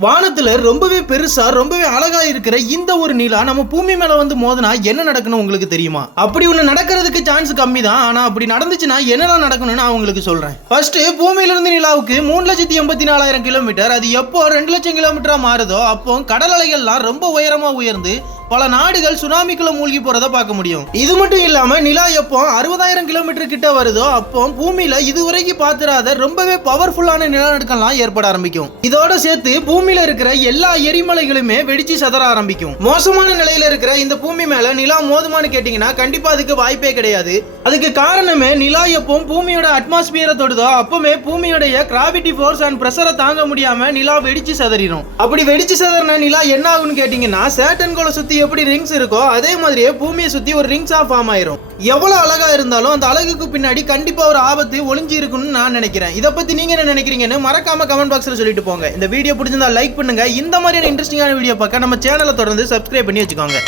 வானத்துல ரொம்பவே பெருசா ரொம்பவே அழகா இருக்கிற இந்த ஒரு நிலா நம்ம பூமி மேல வந்து மோதினா என்ன நடக்கணும் உங்களுக்கு தெரியுமா? அப்படி ஒண்ணு நடக்கிறதுக்கு சான்ஸ் கம்மி தான் ஆனா அப்படி நடந்துச்சுன்னா என்னெல்லாம் நடக்கணும்னு நான் உங்களுக்கு சொல்றேன். ஃபர்ஸ்ட் பூமியில இருந்து நிலாவுக்கு மூணு லட்சத்தி எண்பத்தி நாலாயிரம் கிலோமீட்டர் அது எப்போ ரெண்டு லட்சம் கிலோமீட்டரா மாறுதோ அப்போ கடல் அலைகள்லாம் ரொம்ப உயரமா உயர்ந்து பல நாடுகள் சுனாமிக்குள்ள மூழ்கி போறத பார்க்க முடியும். இது மட்டும் இல்லாம நிலா எப்போ அறுபதாயிரம் கிலோமீட்டர் கிட்ட வருதோ அப்போ பூமியில இதுவரைக்கும் பார்த்திராத ரொம்பவே பவர்ஃபுல்லான நிலநடுக்கம்லாம் ஏற்பட ஆரம்பிக்கும். இதோட சேர்த்து பூமியில இருக்கிற எல்லா எரிமலைகளுமே வெடிச்சு சதற ஆரம்பிக்கும். மோசமான நிலையில இருக்கிற இந்த பூமி மேல நிலா மோதுமான்னு கேட்டீங்கன்னா கண்டிப்பா அதுக்கு வாய்ப்பே கிடையாது. அதுக்கு காரணமே நிலா எப்போ பூமியோட அட்மாஸ்பியரை தொடுதோ அப்பவுமே பூமியோடைய கிராவிட்டி ஃபோர்ஸ் அண்ட் பிரஷரை தாங்க முடியாம நிலா வெடிச்சு சதறிடும். அப்படி வெடிச்சு சதறின நிலா என்ன ஆகும்னு கேட்டீங்கன்னா சேட்டன் கோளை சுத்தி எப்படி ரிங்ஸ் இருக்கோ அதே மாதிரியே பூமியை சுத்தி ஒரு ரிங்ஸா ஃபார்ம் ஆயிரும். எவ்வளவு அழகா இருந்தாலும் அந்த அழகுக்கு பின்னாடி கண்டிப்பா ஒரு ஆபத்து ஒளிஞ்சி இருக்கும்னு நான் நினைக்கிறேன். இதை பத்தி நீங்க என்ன நினைக்கிறீங்கன்னு மறக்காம கமெண்ட் பாக்ஸ்ல சொல்லிட்டு போங்க. இந்த வீடியோ பிடிச்சிருந்தா லைக் பண்ணுங்க. இந்த மாதிரியான இன்ட்ரெஸ்டிங்கான வீடியோ பார்க்க நம்ம சேனலை தொடர்ந்து சப்ஸ்கிரைப் பண்ணி வச்சுக்கோங்க.